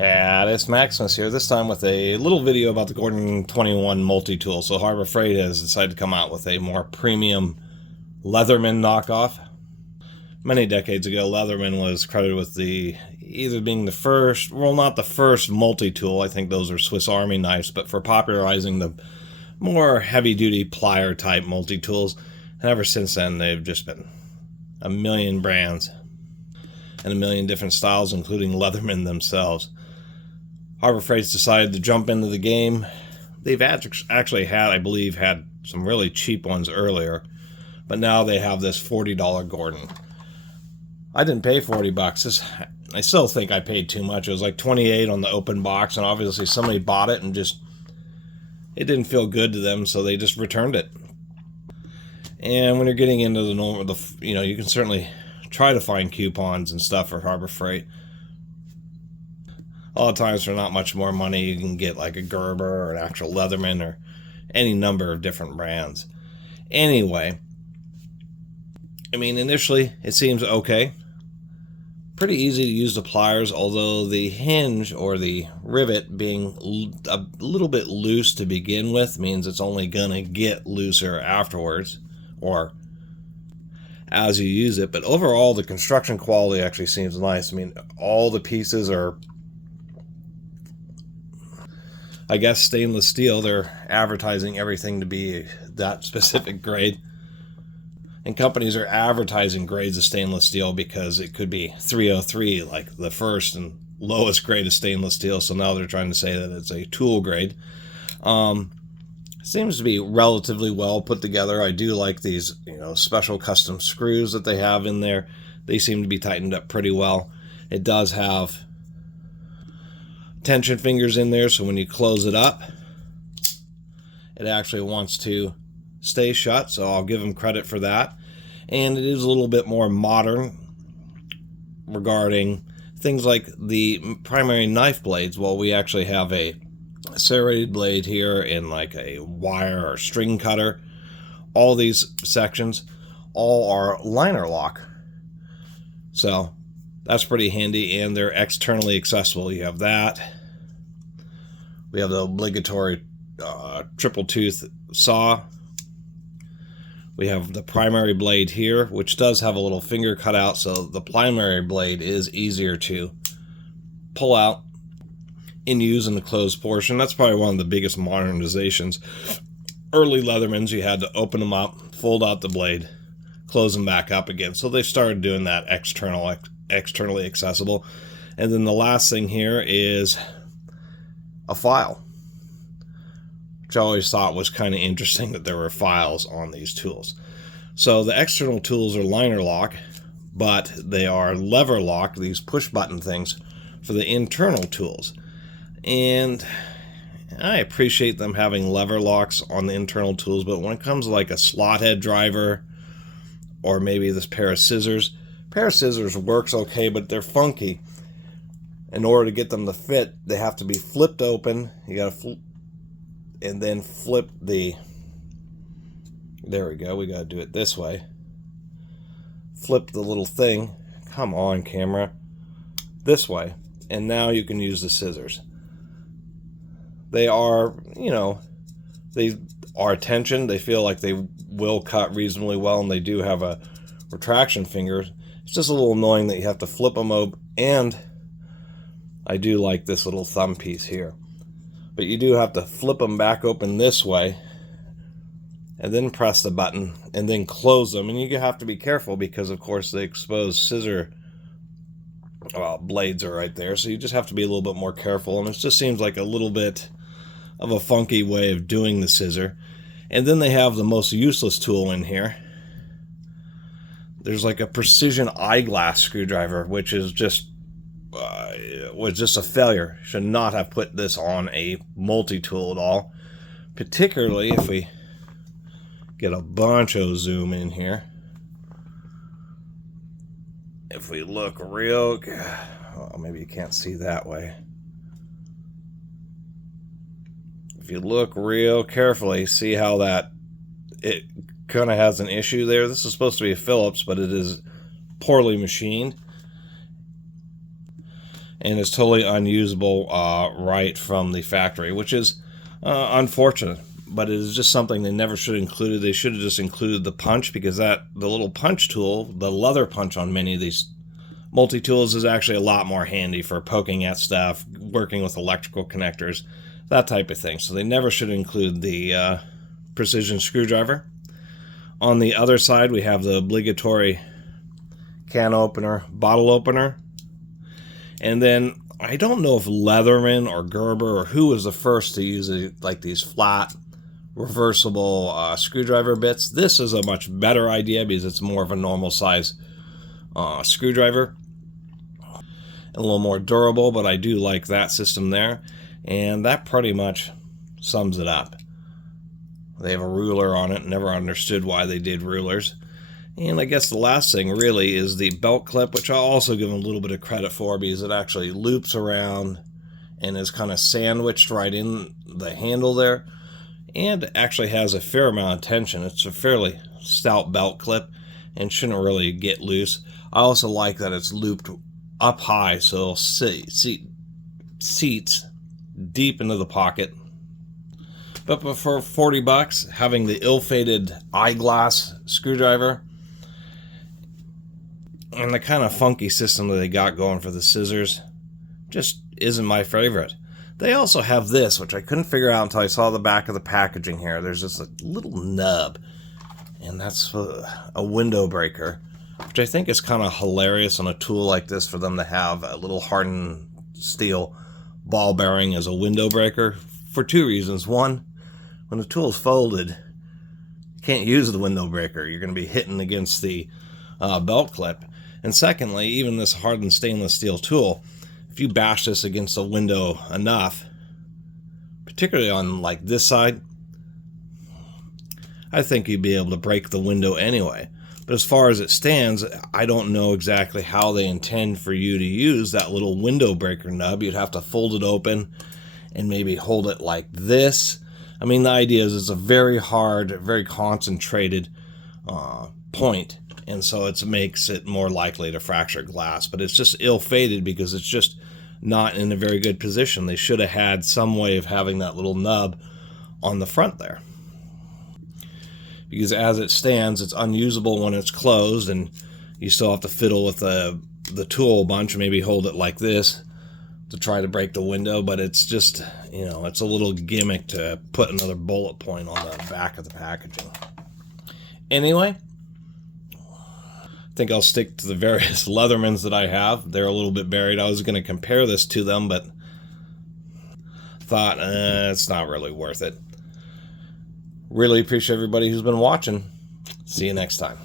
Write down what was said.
Catus, Maximus here, this time with a little video about the Gordon 21 multi-tool. So Harbor Freight has decided to come out with a more premium Leatherman knockoff. Many decades ago, Leatherman was credited with either being the first, well, not the first multi-tool, I think those are Swiss Army knives, but for popularizing the more heavy-duty plier type multi-tools. And ever since then, they've just been a million brands and a million different styles, including Leatherman themselves. Harbor Freight's decided to jump into the game. They've actually had, I believe, had some really cheap ones earlier, but now they have this $40 Gordon. I didn't pay 40 bucks. I still think I paid too much. It was like 28 on the open box, and obviously somebody bought it and it didn't feel good to them, so they just returned it. And when you're getting into the normal, you can certainly try to find coupons and stuff for Harbor Freight. A lot of times for not much more money, you can get like a Gerber or an actual Leatherman or any number of different brands. Anyway, I mean, initially it seems okay. Pretty easy to use the pliers, although the hinge or the rivet being a little bit loose to begin with means it's only going to get looser afterwards or as you use it. But overall, the construction quality actually seems nice. I mean, all the pieces are, I guess, stainless steel. They're advertising everything to be that specific grade. And companies are advertising grades of stainless steel because it could be 303, like the first and lowest grade of stainless steel. So now they're trying to say that it's a tool grade. Seems to be relatively well put together. I do like these, special custom screws that they have in there. They seem to be tightened up pretty well. It does have tension fingers in there, so when you close it up, it actually wants to stay shut, so I'll give them credit for that. And it is a little bit more modern regarding things like the primary knife blades. Well, we actually have a serrated blade here and like a wire or string cutter. All these sections all are liner lock, so that's pretty handy, and they're externally accessible. You have that. We have the obligatory triple tooth saw. We have the primary blade here, which does have a little finger cutout, so the primary blade is easier to pull out and use in the closed portion. That's probably one of the biggest modernizations. Early Leathermans, you had to open them up, fold out the blade, close them back up again. So they started doing that externally accessible. And then the last thing here is a file, which I always thought was kind of interesting that there were files on these tools. So the external tools are liner lock, but they are lever lock, these push button things, for the internal tools. And I appreciate them having lever locks on the internal tools, but when it comes to like a slot head driver or maybe this pair of scissors works okay, but they're funky. In order to get them to fit, they have to be flipped open. You gotta and then flip the, there we go, we gotta do it this way. Flip the little thing, come on camera, this way, and now you can use the scissors. They are, they are tensioned, they feel like they will cut reasonably well, and they do have a retraction finger. It's just a little annoying that you have to flip them open, and I do like this little thumb piece here. But you do have to flip them back open this way and then press the button and then close them. And you have to be careful because, of course, the exposed scissor blades are right there. So you just have to be a little bit more careful. And it just seems like a little bit of a funky way of doing the scissor. And then they have the most useless tool in here. There's like a precision eyeglass screwdriver, which is was just a failure. Should not have put this on a multi-tool at all, particularly if we get a bunch of zoom in here. If we look real, oh, maybe you can't see that way. If you look real carefully, see how it kind of has an issue there. This is supposed to be a Phillips, but it is poorly machined. and is totally unusable right from the factory, which is unfortunate. But it is just something they never should have included. They should have just included the punch, because the little punch tool, the leather punch on many of these multi-tools, is actually a lot more handy for poking at stuff, working with electrical connectors, that type of thing. So they never should include the precision screwdriver. On the other side, we have the obligatory can opener, bottle opener. And then I don't know if Leatherman or Gerber or who was the first to use like these flat reversible screwdriver bits. This is a much better idea because it's more of a normal size screwdriver, a little more durable, but I do like that system there. And that pretty much sums it up. They have a ruler on it. Never understood why they did rulers. And I guess the last thing really is the belt clip, which I'll also give them a little bit of credit for, because it actually loops around and is kind of sandwiched right in the handle there, and actually has a fair amount of tension. It's a fairly stout belt clip and shouldn't really get loose. I also like that it's looped up high, so seats deep into the pocket. But for 40 bucks, having the ill-fated eyeglass screwdriver and the kind of funky system that they got going for the scissors just isn't my favorite. They also have this, which I couldn't figure out until I saw the back of the packaging here. There's just a little nub, and that's a window breaker, which I think is kind of hilarious on a tool like this, for them to have a little hardened steel ball bearing as a window breaker, for two reasons. One, when the tool is folded, you can't use the window breaker. You're going to be hitting against the belt clip. And secondly, even this hardened stainless steel tool, if you bash this against a window enough, particularly on like this side, I think you'd be able to break the window anyway. But as far as it stands, I don't know exactly how they intend for you to use that little window breaker nub. You'd have to fold it open and maybe hold it like this. I mean, the idea is it's a very hard, very concentrated point, and so it makes it more likely to fracture glass. But it's just ill-fated because it's just not in a very good position. They should have had some way of having that little nub on the front there, because as it stands, it's unusable when it's closed, and you still have to fiddle with the tool a bunch, maybe hold it like this to try to break the window. But it's just, you know, it's a little gimmick to put another bullet point on the back of the packaging. Anyway, I think I'll stick to the various Leathermans that I have. They're a little bit buried. I was going to compare this to them, but thought it's not really worth it. Really appreciate everybody who's been watching. See you next time.